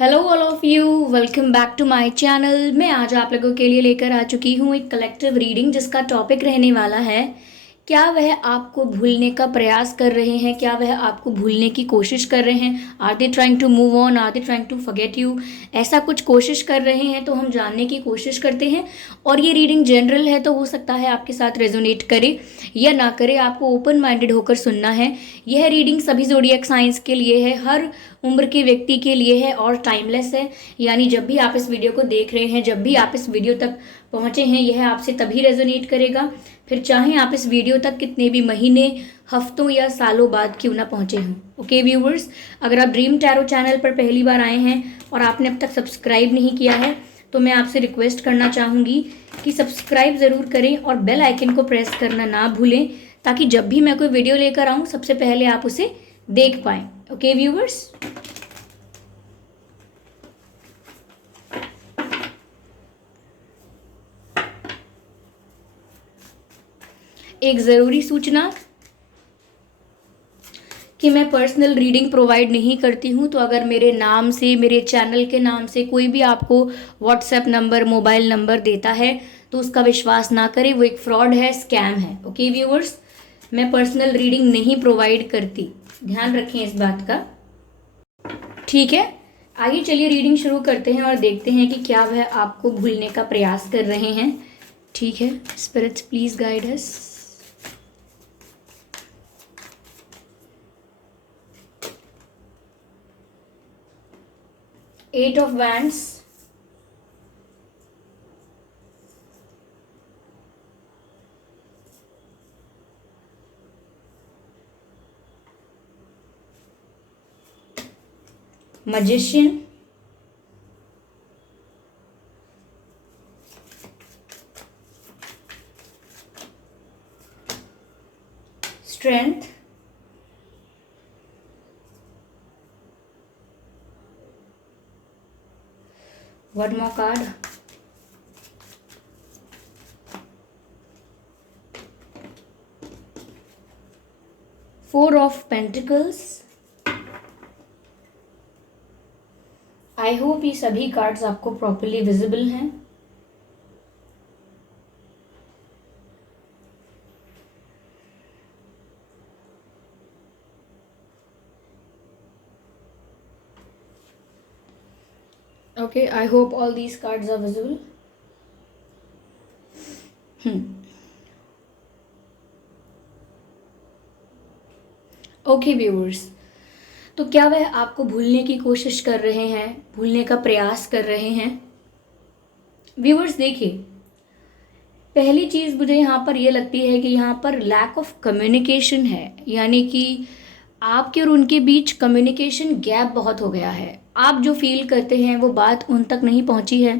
Hello all of you, welcome back to my channel. मैं आज आप लोगों के लिए लेकर आ चुकी हूँ एक कलेक्टिव रीडिंग जिसका टॉपिक रहने वाला है, क्या वह आपको भूलने का प्रयास कर रहे हैं, क्या वह आपको भूलने की कोशिश कर रहे हैं। Are they trying to move on, are they trying to forget you. ऐसा कुछ कोशिश कर रहे हैं तो हम जानने की कोशिश करते हैं। और ये रीडिंग जनरल है तो हो सकता है आपके साथ रेजोनेट करे या ना करे, आपको ओपन माइंडेड होकर सुनना है। यह रीडिंग सभी ज़ोडिएक साइंस के लिए है, हर उम्र के व्यक्ति के लिए है और टाइमलेस है। यानी जब भी आप इस वीडियो को देख रहे हैं, जब भी आप इस वीडियो तक पहुंचे हैं, यह आपसे तभी रेजोनेट करेगा, फिर चाहे आप इस वीडियो तक कितने भी महीने, हफ्तों या सालों बाद क्यों ना पहुंचे हों। ओके व्यूवर्स, अगर आप ड्रीम टैरो चैनल पर पहली बार आए हैं और आपने अब तक सब्सक्राइब नहीं किया है तो मैं आपसे रिक्वेस्ट करना चाहूँगी कि सब्सक्राइब ज़रूर करें और बेल आइकन को प्रेस करना ना भूलें, ताकि जब भी मैं कोई वीडियो लेकर आऊँ सबसे पहले आप उसे देख पाएँ। ओके व्यूवर्स, एक ज़रूरी सूचना कि मैं पर्सनल रीडिंग प्रोवाइड नहीं करती हूँ। तो अगर मेरे नाम से, मेरे चैनल के नाम से कोई भी आपको व्हाट्सएप नंबर, मोबाइल नंबर देता है तो उसका विश्वास ना करें, वो एक फ्रॉड है, स्कैम है। ओके व्यूअर्स, मैं पर्सनल रीडिंग नहीं प्रोवाइड करती, ध्यान रखें इस बात का। ठीक है, आइए चलिए रीडिंग शुरू करते हैं और देखते हैं कि क्या वह आपको भूलने का प्रयास कर रहे हैं। ठीक है, spirits please guide us. Eight of wands, magician, strength, one more card, four of pentacles। I hope ये सभी कार्ड्स आपको प्रॉपरली विजिबल हैं। Okay, I hope all these cards are visible. Okay viewers, तो क्या वह आपको भूलने की कोशिश कर रहे हैं, भूलने का प्रयास कर रहे हैं। व्यूअर्स देखिए, पहली चीज़ मुझे यहाँ पर ये लगती है कि यहाँ पर लैक ऑफ कम्युनिकेशन है, यानी कि आपके और उनके बीच कम्युनिकेशन गैप बहुत हो गया है। आप जो फील करते हैं वो बात उन तक नहीं पहुँची है,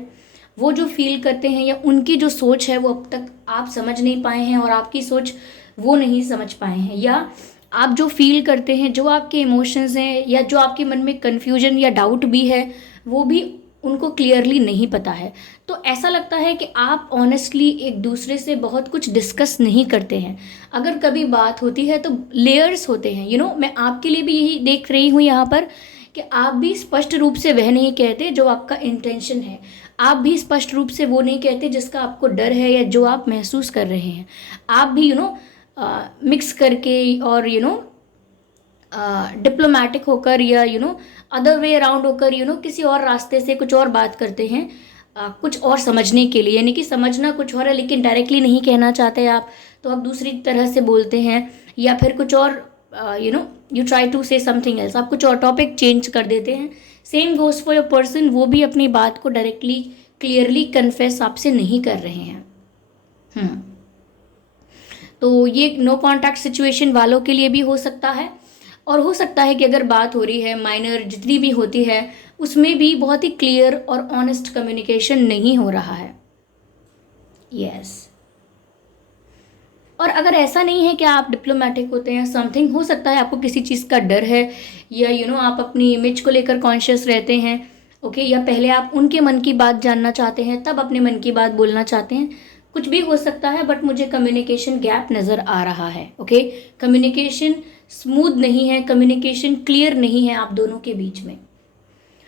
वो जो फील करते हैं या उनकी जो सोच है वो अब तक आप समझ नहीं पाए हैं और आपकी सोच वो नहीं समझ पाए हैं, या आप जो फील करते हैं, जो आपके इमोशंस हैं या जो आपके मन में कन्फ्यूजन या डाउट भी है वो भी उनको क्लियरली नहीं पता है। तो ऐसा लगता है कि आप ऑनेस्टली एक दूसरे से बहुत कुछ डिस्कस नहीं करते हैं। अगर कभी बात होती है तो लेयर्स होते हैं, मैं आपके लिए भी यही देख रही हूँ यहाँ पर कि आप भी स्पष्ट रूप से वह नहीं कहते जो आपका इंटेंशन है, आप भी स्पष्ट रूप से वो नहीं कहते जिसका आपको डर है या जो आप महसूस कर रहे हैं। आप भी मिक्स करके और डिप्लोमेटिक होकर या अदर वे अराउंड होकर किसी और रास्ते से कुछ और बात करते हैं, कुछ और समझने के लिए, यानी कि समझना कुछ और है लेकिन डायरेक्टली नहीं कहना चाहते आप, तो आप दूसरी तरह से बोलते हैं या फिर कुछ और you try to say something else, आप कुछ और टॉपिक चेंज कर देते हैं। Same goes for your person, वो भी अपनी बात को डायरेक्टली क्लियरली कन्फेस आपसे नहीं कर रहे हैं। तो ये नो कॉन्टैक्ट सिचुएशन वालों के लिए भी हो सकता है, और हो सकता है कि अगर बात हो रही है माइनर जितनी भी होती है उसमें भी बहुत ही क्लियर और ऑनेस्ट कम्युनिकेशन नहीं हो रहा है। यस और अगर ऐसा नहीं है कि आप डिप्लोमेटिक होते हैं, समथिंग हो सकता है आपको किसी चीज़ का डर है या आप अपनी इमेज को लेकर कॉन्शियस रहते हैं। ओके, या पहले आप उनके मन की बात जानना चाहते हैं तब अपने मन की बात बोलना चाहते हैं, कुछ भी हो सकता है। बट मुझे कम्युनिकेशन गैप नज़र आ रहा है। ओके, कम्युनिकेशन स्मूथ नहीं है, कम्युनिकेशन क्लियर नहीं है आप दोनों के बीच में।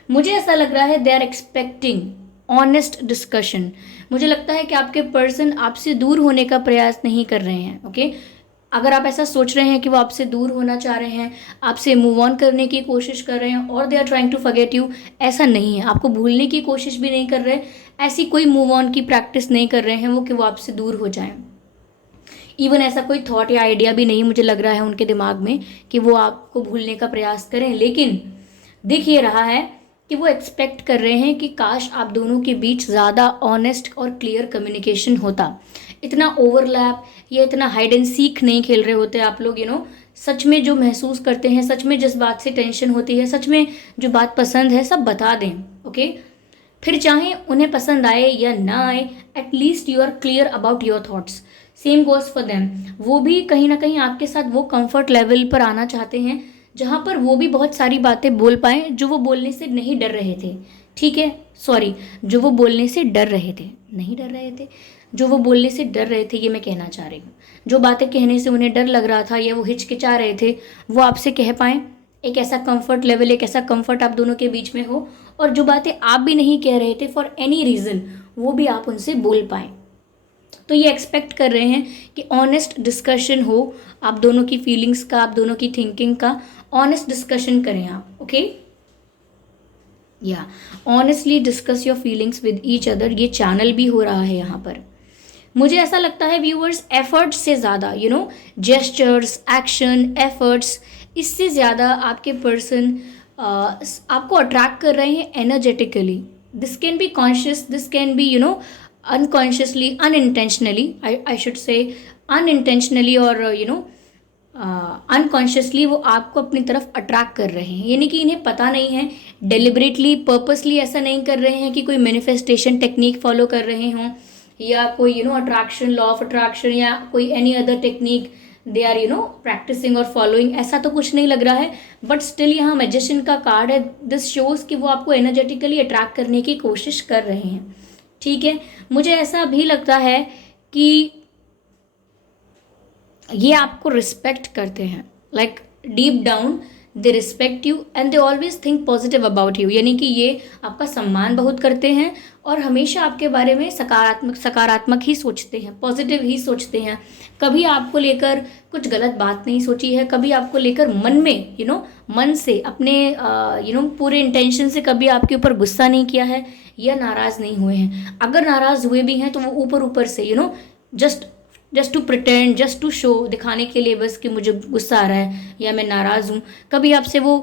मुझे ऐसा लग रहा है they are expecting honest discussion. मुझे लगता है कि आपके पर्सन आपसे दूर होने का प्रयास नहीं कर रहे हैं। ओके, अगर आप ऐसा सोच रहे हैं कि वो आपसे दूर होना चाह रहे हैं, आपसे मूव ऑन करने की कोशिश कर रहे हैं, और they are trying to forget you, ऐसा नहीं है। आपको भूलने की कोशिश भी नहीं कर रहे, ऐसी कोई मूव ऑन की प्रैक्टिस नहीं कर रहे हैं वो कि वो आपसे दूर हो जाएं। इवन ऐसा कोई थॉट या आइडिया भी नहीं मुझे लग रहा है उनके दिमाग में कि वो आपको भूलने का प्रयास करें। लेकिन दिख ये रहा है कि वो एक्सपेक्ट कर रहे हैं कि काश आप दोनों के बीच ज़्यादा ऑनेस्ट और क्लियर कम्युनिकेशन होता, इतना ओवरलैप या इतना हाइड एंड सीक नहीं खेल रहे होते आप लोग। सच में जो महसूस करते हैं, सच में जिस बात से टेंशन होती है, सच में जो बात पसंद है, सब बता दें। ओके, फिर चाहे उन्हें पसंद आए या ना आए, at least you are clear about your thoughts. Same goes for them. वो भी कहीं ना कहीं आपके साथ वो कंफर्ट लेवल पर आना चाहते हैं जहाँ पर वो भी बहुत सारी बातें बोल पाएँ जो वो बोलने से नहीं डर रहे थे। ठीक है, सॉरी, जो वो बोलने से डर रहे थे, नहीं डर रहे थे, जो वो बोलने से डर रहे थे, ये मैं कहना चाह रही हूँ। जो बातें कहने से उन्हें डर लग रहा था या वो हिचकिचा रहे थे, वो आपसे कह पाएँ। एक ऐसा कंफर्ट लेवल, एक ऐसा कंफर्ट आप दोनों के बीच में हो, और जो बातें आप भी नहीं कह रहे थे फॉर एनी रीज़न, वो भी आप उनसे बोल पाएँ। तो ये एक्सपेक्ट कर रहे हैं कि ऑनेस्ट डिस्कशन हो, आप दोनों की फीलिंग्स का, आप दोनों की थिंकिंग का ऑनेस्ट डिस्कशन करें आप। ओके, या honestly discuss your feelings with each other. ये चैनल भी हो रहा है यहाँ पर। मुझे ऐसा लगता है व्यूअर्स, एफर्ट्स से ज़्यादा जेस्चर्स, एक्शन, एफर्ट्स, इससे ज़्यादा आपके पर्सन आपको अट्रैक्ट कर रहे हैं energetically. This can be conscious, this can be unconsciously, unintentionally, I should say unintentionally, और अनकॉन्शियसली वो आपको अपनी तरफ अट्रैक्ट कर रहे हैं। यानी कि इन्हें पता नहीं है, डेलिबरेटली, पर्पसली ऐसा नहीं कर रहे हैं कि कोई मैनिफेस्टेशन टेक्निक फॉलो कर रहे हों, या कोई अट्रैक्शन, लॉ ऑफ अट्रैक्शन, या कोई any other technique they are practicing और फॉलोइंग, ऐसा तो कुछ नहीं लग रहा है। बट स्टिल यहाँ मैजिशियन का कार्ड है, दिस शोज कि वो आपको एनर्जेटिकली अट्रैक्ट करने की कोशिश कर रहे हैं। ठीक है, मुझे ऐसा भी लगता है कि ये आपको रिस्पेक्ट करते हैं, like deep down they respect you and they always think positive about you. यानी कि ये आपका सम्मान बहुत करते हैं और हमेशा आपके बारे में सकारात्मक ही सोचते हैं, पॉजिटिव ही सोचते हैं। कभी आपको लेकर कुछ गलत बात नहीं सोची है, कभी आपको लेकर मन में मन से अपने पूरे इंटेंशन से कभी आपके ऊपर गुस्सा नहीं किया है या नाराज़ नहीं हुए हैं। अगर नाराज़ हुए भी हैं तो वो ऊपर ऊपर से just to pretend, just to show, दिखाने के लिए बस कि मुझे गुस्सा आ रहा है या मैं नाराज़ हूँ। कभी आपसे वो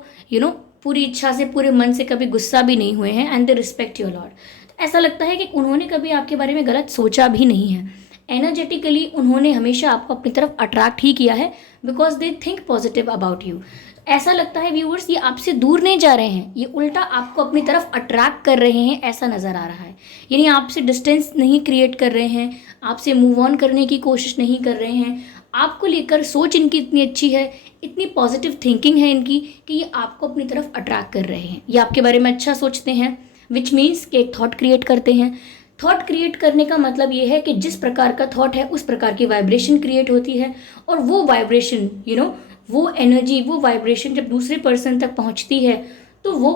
पूरी इच्छा से, पूरे मन से कभी गुस्सा भी नहीं हुए हैं, and they respect your lot. ऐसा लगता है कि उन्होंने कभी आपके बारे में गलत सोचा भी नहीं है। एनर्जेटिकली उन्होंने हमेशा आपको अपनी तरफ अट्रैक्ट ही किया है, because they think positive about you. ऐसा लगता है व्यूअर्स, ये आपसे दूर नहीं जा रहे हैं, ये उल्टा आपको अपनी तरफ अट्रैक्ट कर रहे हैं, ऐसा नज़र आ रहा है। यानी आपसे डिस्टेंस नहीं क्रिएट कर रहे हैं, आपसे मूव ऑन करने की कोशिश नहीं कर रहे हैं। आपको लेकर सोच इनकी इतनी अच्छी है, इतनी पॉजिटिव थिंकिंग है इनकी, कि ये आपको अपनी तरफ अट्रैक्ट कर रहे हैं। ये आपके बारे में अच्छा सोचते हैं, विच मीन्स कि एक थॉट क्रिएट करते हैं। थॉट क्रिएट करने का मतलब ये है कि जिस प्रकार का थॉट है उस प्रकार की वाइब्रेशन क्रिएट होती है, और वो वाइब्रेशन वो एनर्जी, वो वाइब्रेशन जब दूसरे पर्सन तक पहुंचती है तो वो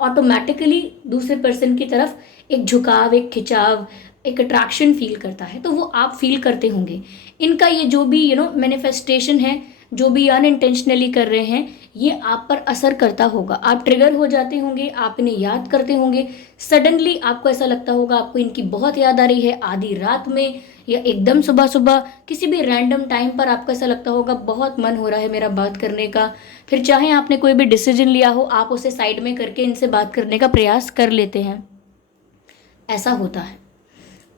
ऑटोमेटिकली दूसरे पर्सन की तरफ एक झुकाव, एक खिंचाव, एक अट्रैक्शन फील करता है। तो वो आप फील करते होंगे। इनका ये जो भी मैनिफेस्टेशन है, जो भी अनइंटेंशनली कर रहे हैं, ये आप पर असर करता होगा। आप ट्रिगर हो जाते होंगे, आप इन्हें याद करते होंगे। सडनली आपको ऐसा लगता होगा आपको इनकी बहुत याद आ रही है, आधी रात में या एकदम सुबह सुबह, किसी भी रैंडम टाइम पर आपको ऐसा लगता होगा बहुत मन हो रहा है मेरा बात करने का। फिर चाहे आपने कोई भी डिसीजन लिया हो, आप उसे साइड में करके इनसे बात करने का प्रयास कर लेते हैं। ऐसा होता है।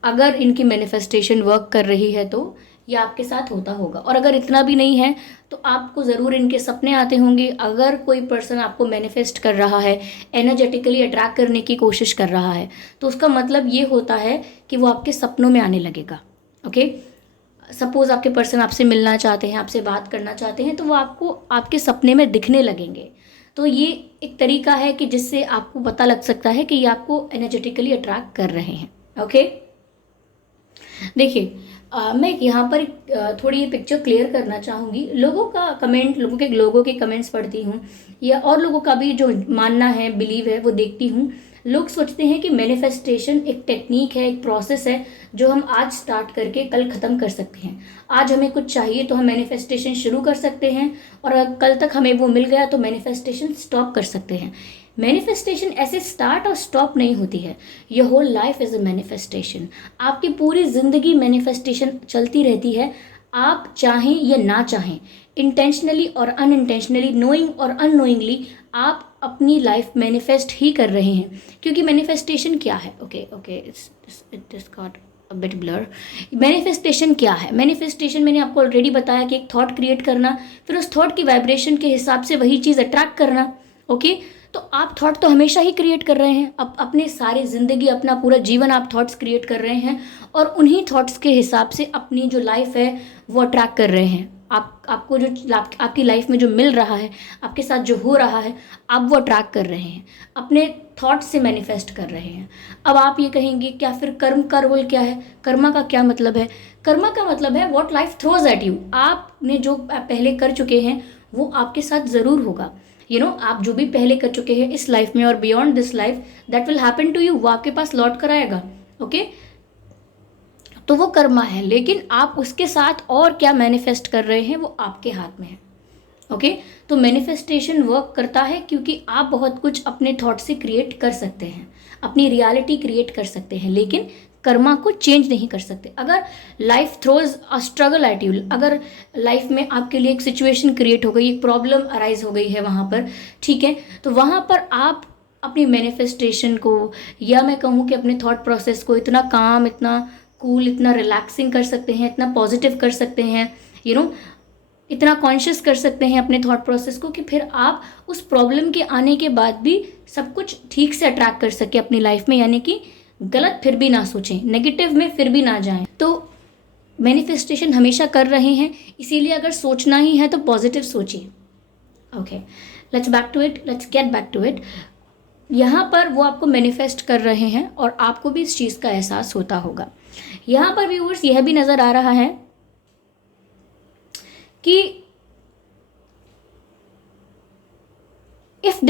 अगर इनकी मैनिफेस्टेशन वर्क कर रही है तो ये आपके साथ होता होगा, और अगर इतना भी नहीं है तो आपको ज़रूर इनके सपने आते होंगे। अगर कोई पर्सन आपको मैनिफेस्ट कर रहा है, एनर्जेटिकली अट्रैक्ट करने की कोशिश कर रहा है, तो उसका मतलब ये होता है कि वो आपके सपनों में आने लगेगा। ओके, सपोज़ आपके पर्सन आपसे मिलना चाहते हैं, आपसे बात करना चाहते हैं, तो वो आपको आपके सपने में दिखने लगेंगे। तो ये एक तरीका है कि जिससे आपको पता लग सकता है कि ये आपको एनर्जेटिकली अट्रैक्ट कर रहे हैं। ओके, देखिए मैं यहाँ पर थोड़ी ये पिक्चर क्लियर करना चाहूँगी। लोगों के कमेंट्स पढ़ती हूँ, या और लोगों का भी जो मानना है, बिलीव है, वो देखती हूँ। लोग सोचते हैं कि मैनिफेस्टेशन एक टेक्निक है, एक प्रोसेस है जो हम आज स्टार्ट करके कल ख़त्म कर सकते हैं। आज हमें कुछ चाहिए तो हम मैनिफेस्टेशन शुरू कर सकते हैं, और अगर कल तक हमें वो मिल गया तो मैनिफेस्टेशन स्टॉप कर सकते हैं। मैनिफेस्टेशन ऐसे स्टार्ट और स्टॉप नहीं होती है। Your whole life is a manifestation. आपकी पूरी ज़िंदगी मैनिफेस्टेशन चलती रहती है, आप चाहें या ना चाहें, इंटेंशनली और अनइंटेंशनली, नोइंग और अननोइंगली, आप अपनी लाइफ मैनिफेस्ट ही कर रहे हैं। क्योंकि मैनिफेस्टेशन क्या है? Okay it's got a bit blur. Manifestation क्या है? मैनिफेस्टेशन मैंने आपको ऑलरेडी बताया कि एक थॉट क्रिएट करना, फिर उस थॉट की वाइब्रेशन के हिसाब से वही चीज़ अट्रैक्ट करना। ओके, तो आप थॉट तो हमेशा ही क्रिएट कर रहे हैं। अपने सारी ज़िंदगी, अपना पूरा जीवन आप थॉट्स क्रिएट कर रहे हैं, और उन्हीं थॉट्स के हिसाब से अपनी जो लाइफ है वो अट्रैक्ट कर रहे हैं। आपको जो आपकी लाइफ में जो मिल रहा है, आपके साथ जो हो रहा है, आप वो अट्रैक्ट कर रहे हैं, अपने थॉट से मैनिफेस्ट कर रहे हैं। अब आप ये कहेंगे क्या फिर कर्म का रोल क्या है? कर्मा का क्या मतलब है? कर्मा का मतलब है what life throws at you. आपने जो पहले कर चुके हैं वो आपके साथ ज़रूर होगा। आप जो भी पहले कर चुके हैं इस लाइफ में और beyond this life, that will happen to you, वो आपके पास लौट कर आएगा। ओके, तो वो कर्मा है, लेकिन आप उसके साथ और क्या मैनिफेस्ट कर रहे हैं वो आपके हाथ में है। ओके, तो मैनिफेस्टेशन वर्क करता है क्योंकि आप बहुत कुछ अपने थॉट से क्रिएट कर सकते हैं, अपनी रियलिटी क्रिएट कर सकते हैं, लेकिन कर्मा को चेंज नहीं कर सकते। अगर life throws a struggle at you, अगर लाइफ में आपके लिए एक सिचुएशन क्रिएट हो गई, एक प्रॉब्लम अराइज हो गई है वहाँ पर, ठीक है, तो वहाँ पर आप अपनी मैनिफेस्टेशन को, या मैं कहूँ कि अपने थॉट प्रोसेस को इतना काम, इतना कूल, इतना रिलैक्सिंग कर सकते हैं, इतना पॉजिटिव कर सकते हैं, इतना कॉन्शियस कर सकते हैं अपने थॉट प्रोसेस को, कि फिर आप उस प्रॉब्लम के आने के बाद भी सब कुछ ठीक से अट्रैक्ट कर सके अपनी लाइफ में, यानी कि गलत फिर भी ना सोचें, नेगेटिव में फिर भी ना जाएं। तो मैनिफेस्टेशन हमेशा कर रहे हैं, इसीलिए अगर सोचना ही है तो पॉजिटिव सोचिए। Okay, let's get back to it. यहाँ पर वो आपको मैनिफेस्ट कर रहे हैं और आपको भी इस चीज़ का एहसास होता होगा। यहाँ पर व्यूअर्स यह भी नज़र आ रहा है कि if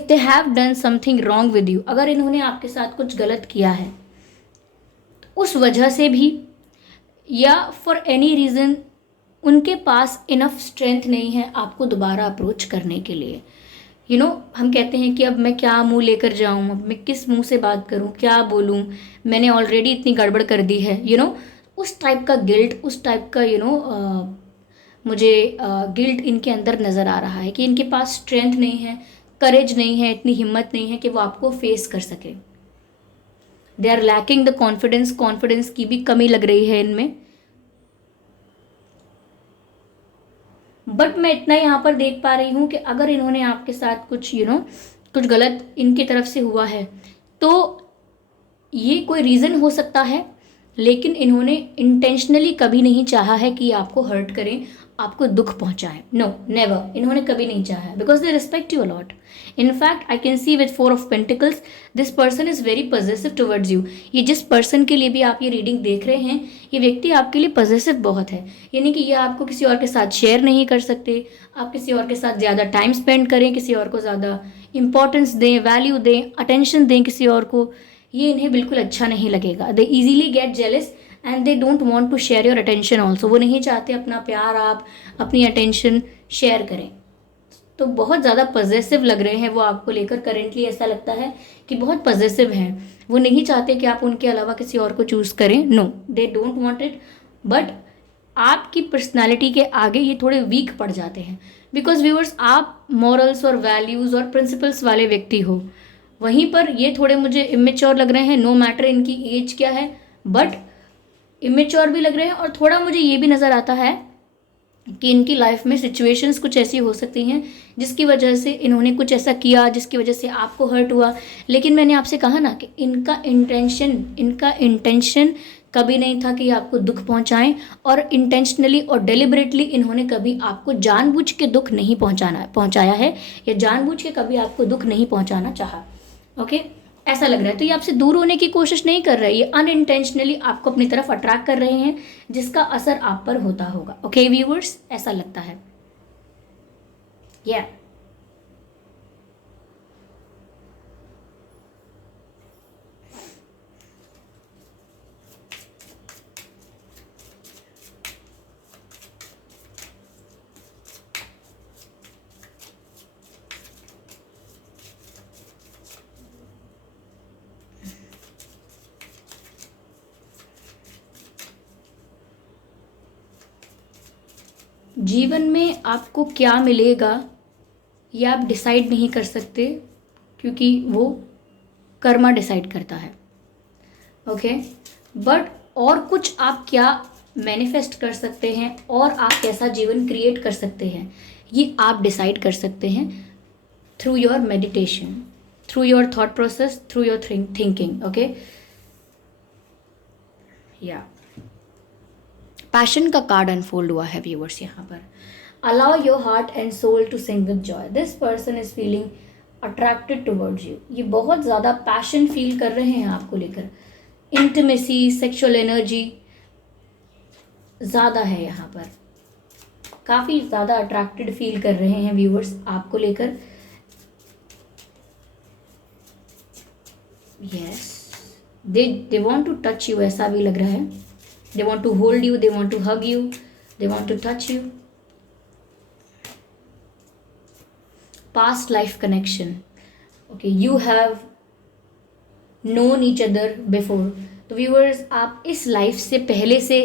they have done something wrong with you, अगर इन्होंने आपके साथ कुछ गलत किया है, तो उस वजह से भी, या फॉर एनी रीज़न उनके पास इनफ स्ट्रेंथ नहीं है आपको दोबारा अप्रोच करने के लिए। हम कहते हैं कि अब मैं क्या मुंह लेकर जाऊं, अब मैं किस मुंह से बात करूं, क्या बोलूं, मैंने ऑलरेडी इतनी गड़बड़ कर दी है। उस टाइप का गिल्ट, उस टाइप का मुझे गिल्ट इनके अंदर नज़र आ रहा है कि इनके पास स्ट्रेंथ नहीं है, करेज नहीं है, इतनी हिम्मत नहीं है कि वो आपको फेस कर सके। They are lacking the confidence की भी कमी लग रही है इनमें। बट मैं इतना यहाँ पर देख पा रही हूँ कि अगर इन्होंने आपके साथ कुछ कुछ गलत इनकी तरफ से हुआ है, तो ये कोई रीज़न हो सकता है, लेकिन इन्होंने इंटेंशनली कभी नहीं चाहा है कि आपको हर्ट करें, आपको दुख पहुंचाएं। नो, नेवर, इन्होंने कभी नहीं चाहा है, because they respect you a lot. In fact I can see with 4 of pentacles, this person is very positive towards you. ये जिस पर्सन के लिए भी आप ये रीडिंग देख रहे हैं, ये व्यक्ति आपके लिए पॉजिटिव बहुत है, यानी कि ये आपको किसी और के साथ शेयर नहीं कर सकते। आप किसी और के साथ ज़्यादा टाइम स्पेंड करें, किसी और को ज़्यादा इंपॉर्टेंस दें, वैल्यू दें, अटेंशन दें किसी और को, ये इन्हें बिल्कुल अच्छा नहीं लगेगा। They easily get jealous and they don't want to share your attention also. वो नहीं चाहते अपना प्यार, आप अपनी अटेंशन शेयर करें। तो बहुत ज़्यादा पॉजिटिव लग रहे हैं वो आपको लेकर। करेंटली ऐसा लगता है कि बहुत पॉजिटिव हैं, वो नहीं चाहते कि आप उनके अलावा किसी और को चूज़ करें। No, they don't want it. But आपकी पर्सनालिटी के आगे ये थोड़े वीक पड़ जाते हैं, बिकॉज व्यूअर्स, आप मॉरल्स और वैल्यूज़ और प्रिंसिपल्स वाले व्यक्ति हो। वहीं पर ये थोड़े मुझे इमेच्योर लग रहे हैं, नो मैटर इनकी एज क्या है, बट इमेच्योर भी लग रहे हैं। और थोड़ा मुझे ये भी नज़र आता है कि इनकी लाइफ में सिचुएशंस कुछ ऐसी हो सकती हैं जिसकी वजह से इन्होंने कुछ ऐसा किया जिसकी वजह से आपको हर्ट हुआ। लेकिन मैंने आपसे कहा ना कि इनका इंटेंशन कभी नहीं था कि आपको दुख पहुंचाएं, और इंटेंशनली और डेलिबरेटली इन्होंने कभी आपको जानबूझ के दुख नहीं पहुंचाया है, या जानबूझ के कभी आपको दुख नहीं पहुंचाना चाहा। ओके, ऐसा लग रहा है। तो ये आपसे दूर होने की कोशिश नहीं कर रहे, ये अनइंटेंशनली आपको अपनी तरफ अट्रैक्ट कर रहे हैं, जिसका असर आप पर होता होगा। ओके व्यूअर्स, ऐसा लगता है। या जीवन में आपको क्या मिलेगा ये आप डिसाइड नहीं कर सकते, क्योंकि वो कर्मा डिसाइड करता है। ओके, बट और कुछ आप क्या मैनिफेस्ट कर सकते हैं और आप कैसा जीवन क्रिएट कर सकते हैं, ये आप डिसाइड कर सकते हैं through your meditation, through your thought process, through your thinking. Okay, या पैशन का कार्ड अनफोल्ड हुआ है व्यूअर्स यहाँ पर। Allow your heart and soul to sing with joy, this person is feeling attracted towards you. ये बहुत ज़्यादा passion feel कर रहे हैं आपको लेकर, इंटिमेसी, सेक्सुअल एनर्जी ज़्यादा है यहाँ पर, काफ़ी ज़्यादा अट्रैक्टेड फील कर रहे हैं व्यूअर्स आपको लेकर। Yes, they want to touch you, ऐसा भी लग रहा है। They want to hold you, they want to hug you, they want to touch you. Past life connection. Okay, you have known each other before. तो viewers, आप इस life से पहले से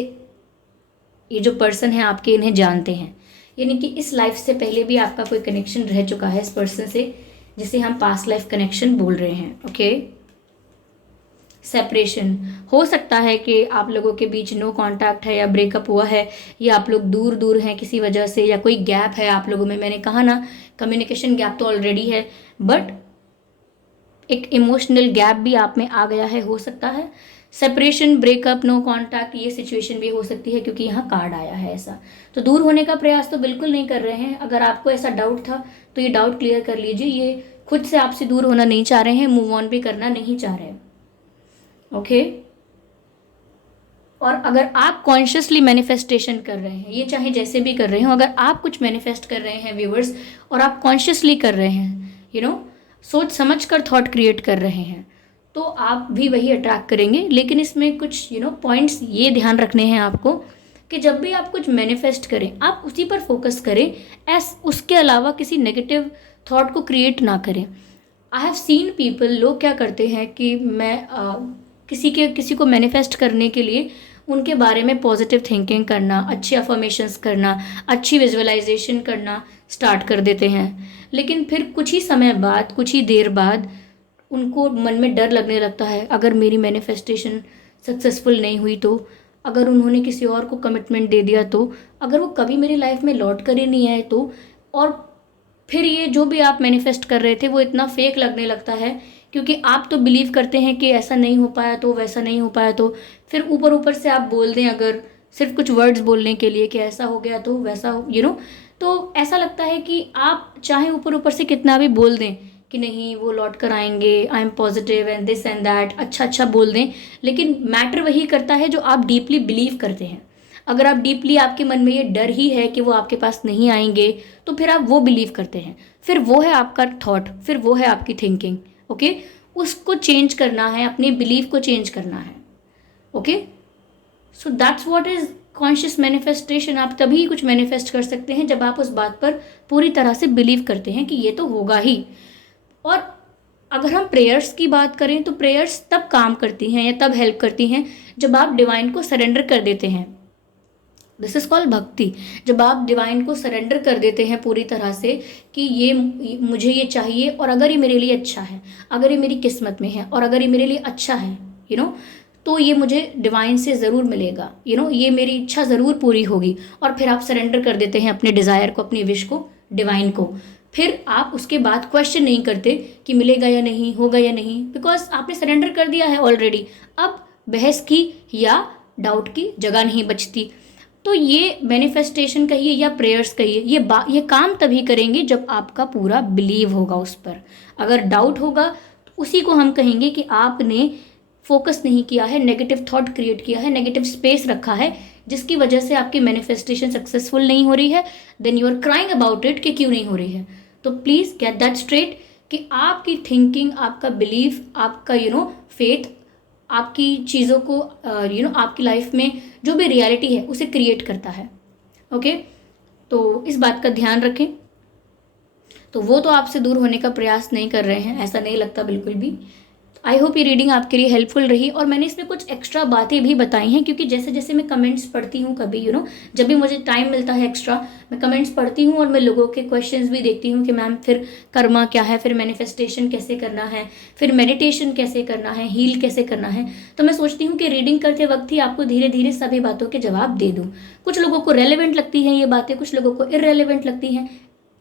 ये जो पर्सन है आपके, इन्हें जानते हैं, यानी कि इस लाइफ से पहले भी आपका कोई कनेक्शन रह चुका है इस पर्सन से, जिसे हम पास्ट लाइफ कनेक्शन बोल रहे हैं। ओके, सेपरेशन हो सकता है कि आप लोगों के बीच नो कांटेक्ट है, या ब्रेकअप हुआ है, या आप लोग दूर दूर हैं किसी वजह से, या कोई गैप है आप लोगों में। मैंने कहा ना, कम्युनिकेशन गैप तो ऑलरेडी है, बट एक इमोशनल गैप भी आप में आ गया है, हो सकता है। सेपरेशन, ब्रेकअप, नो कांटेक्ट, ये सिचुएशन भी हो सकती है, क्योंकि यहाँ कार्ड आया है ऐसा। तो दूर होने का प्रयास तो बिल्कुल नहीं कर रहे हैं। अगर आपको ऐसा डाउट था तो ये डाउट क्लियर कर लीजिए, ये खुद से आपसे दूर होना नहीं चाह रहे हैं, मूव ऑन भी करना नहीं चाह रहे हैं। ओके, और अगर आप कॉन्शियसली मैनिफेस्टेशन कर रहे हैं, ये चाहे जैसे भी कर रहे हो, अगर आप कुछ मैनिफेस्ट कर रहे हैं व्यूअर्स, और आप कॉन्शियसली कर रहे हैं, यू नो, सोच समझ कर थॉट क्रिएट कर रहे हैं, तो आप भी वही अट्रैक्ट करेंगे। लेकिन इसमें कुछ पॉइंट्स ये ध्यान रखने हैं आपको, कि जब भी आप कुछ मैनिफेस्ट करें, आप उसी पर फोकस करें, उसके अलावा किसी नेगेटिव थॉट को क्रिएट ना करें। आई हैव सीन पीपल, लोग क्या करते हैं कि मैं किसी को मैनिफेस्ट करने के लिए उनके बारे में पॉजिटिव थिंकिंग करना, अच्छी अफर्मेशंस करना, अच्छी विजुअलाइजेशन करना स्टार्ट कर देते हैं। लेकिन फिर कुछ ही समय बाद, कुछ ही देर बाद उनको मन में डर लगने लगता है, अगर मेरी मैनिफेस्टेशन सक्सेसफुल नहीं हुई तो, अगर उन्होंने किसी और को कमिटमेंट दे दिया तो, अगर वो कभी मेरी लाइफ में लौट कर ही नहीं आए तो, और फिर ये जो भी आप मैनिफेस्ट कर रहे थे वो इतना फेक लगने लगता है, क्योंकि आप तो बिलीव करते हैं कि ऐसा नहीं हो पाया तो, वैसा नहीं हो पाया तो, फिर ऊपर ऊपर से आप बोल दें, अगर सिर्फ कुछ वर्ड्स बोलने के लिए कि ऐसा हो गया तो, वैसा तो ऐसा लगता है कि आप चाहे ऊपर ऊपर से कितना भी बोल दें कि नहीं वो लौट कर आएंगे, I am positive and this and that, अच्छा बोल दें, लेकिन मैटर वही करता है जो आप डीपली बिलीव करते हैं। अगर आप डीपली, आपके मन में ये डर ही है कि वो आपके पास नहीं आएंगे, तो फिर आप वो बिलीव करते हैं, फिर वो है आपका थॉट, फिर वो है आपकी थिंकिंग। ओके, उसको चेंज करना है, अपने बिलीव को चेंज करना है। Okay, so that's what is conscious manifestation. आप तभी कुछ मैनिफेस्ट कर सकते हैं जब आप उस बात पर पूरी तरह से बिलीव करते हैं कि ये तो होगा ही। और अगर हम प्रेयर्स की बात करें तो प्रेयर्स तब काम करती हैं या तब हेल्प करती हैं जब आप डिवाइन को सरेंडर कर देते हैं। दिस इज कॉल्ड भक्ति। जब आप डिवाइन को सरेंडर कर देते हैं पूरी तरह से कि ये मुझे ये चाहिए, और अगर ये मेरे लिए अच्छा है, अगर ये मेरी किस्मत में है, और अगर ये मेरे लिए अच्छा है, तो ये मुझे डिवाइन से ज़रूर मिलेगा, ये मेरी इच्छा ज़रूर पूरी होगी। और फिर आप सरेंडर कर देते हैं अपने डिज़ायर को, अपनी विश को डिवाइन को। फिर आप उसके बाद क्वेश्चन नहीं करते कि मिलेगा या नहीं, होगा या नहीं, बिकॉज आपने सरेंडर कर दिया है ऑलरेडी। अब बहस की या डाउट की जगह नहीं बचती। तो ये मैनिफेस्टेशन कहिए या प्रेयर्स कहिए, ये काम तभी करेंगे जब आपका पूरा बिलीव होगा उस पर। अगर डाउट होगा तो उसी को हम कहेंगे कि आपने फोकस नहीं किया है, नेगेटिव थॉट क्रिएट किया है, नेगेटिव स्पेस रखा है, जिसकी वजह से आपकी मैनिफेस्टेशन सक्सेसफुल नहीं हो रही है। Then you are crying about it कि क्यों नहीं हो रही है। तो प्लीज़ गेट दैट स्ट्रेट कि आपकी थिंकिंग, आपका बिलीफ, आपका फेथ आपकी चीज़ों को आपकी लाइफ में जो भी रियलिटी है उसे क्रिएट करता है। ओके, तो इस बात का ध्यान रखें। तो वो तो आपसे दूर होने का प्रयास नहीं कर रहे हैं, ऐसा नहीं लगता बिल्कुल भी। आई होप ये रीडिंग आपके लिए हेल्पफुल रही, और मैंने इसमें कुछ एक्स्ट्रा बातें भी बताई हैं, क्योंकि जैसे जैसे मैं कमेंट्स पढ़ती हूँ कभी जब भी मुझे टाइम मिलता है एक्स्ट्रा, मैं कमेंट्स पढ़ती हूँ और मैं लोगों के क्वेश्चंस भी देखती हूँ कि मैम फिर कर्मा क्या है, फिर मैनिफेस्टेशन कैसे करना है, फिर मेडिटेशन कैसे करना है, हील कैसे करना है। तो मैं सोचती हूँ कि रीडिंग करते वक्त ही आपको धीरे धीरे सभी बातों के जवाब दे दूँ। कुछ लोगों को रेलिवेंट लगती हैं ये बातें, कुछ लोगों को इररेलेवेंट लगती हैं।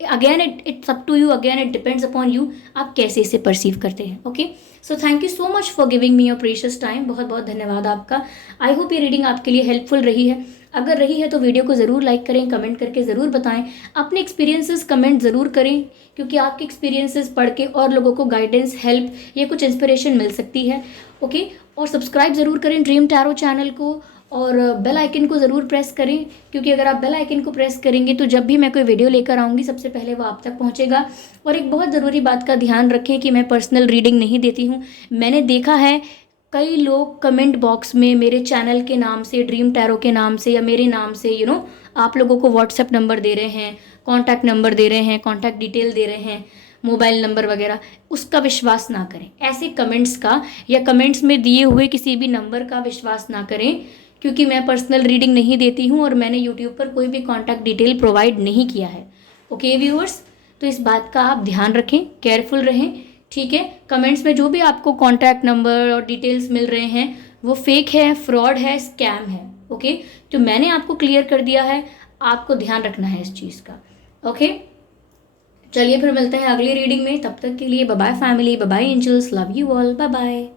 Again it's up to you, again it depends upon you, आप कैसे इसे परसीव करते हैं। Okay, so thank you so much for giving me your precious time. बहुत बहुत धन्यवाद आपका। आई होप ये रीडिंग आपके लिए हेल्पफुल रही है। अगर रही है तो वीडियो को ज़रूर लाइक करें, कमेंट करके ज़रूर बताएं, अपने एक्सपीरियंसेस कमेंट ज़रूर करें, क्योंकि आपके एक्सपीरियंसेस पढ़ के और लोगों को गाइडेंस, हेल्प या कुछ इंस्पिरेशन मिल सकती है। ओके, और सब्सक्राइब ज़रूर करें ड्रीम टैरो चैनल को, और बेल आइकन को ज़रूर प्रेस करें, क्योंकि अगर आप बेल आइकन को प्रेस करेंगे तो जब भी मैं कोई वीडियो लेकर आऊँगी सबसे पहले वो आप तक पहुँचेगा। और एक बहुत ज़रूरी बात का ध्यान रखें कि मैं पर्सनल रीडिंग नहीं देती हूँ। मैंने देखा है कई लोग कमेंट बॉक्स में मेरे चैनल के नाम से, ड्रीम टैरो के नाम से या मेरे नाम से आप लोगों को व्हाट्सएप नंबर दे रहे हैं, कॉन्टैक्ट नंबर दे रहे हैं, कॉन्टैक्ट डिटेल दे रहे हैं, मोबाइल नंबर वगैरह। उसका विश्वास ना करें, ऐसे कमेंट्स का या कमेंट्स में दिए हुए किसी भी नंबर का विश्वास ना करें, क्योंकि मैं पर्सनल रीडिंग नहीं देती हूँ और मैंने यूट्यूब पर कोई भी कॉन्टैक्ट डिटेल प्रोवाइड नहीं किया है। ओके व्यूअर्स, तो इस बात का आप ध्यान रखें, केयरफुल रहें। ठीक है, कमेंट्स में जो भी आपको कॉन्टैक्ट नंबर और डिटेल्स मिल रहे हैं वो फेक है, फ्रॉड है, स्कैम है। ओके, तो मैंने आपको क्लियर कर दिया है, आपको ध्यान रखना है इस चीज़ का। ओके, चलिए फिर मिलते हैं अगली रीडिंग में। तब तक के लिए bye bye family, bye bye angels, love you all, bye bye.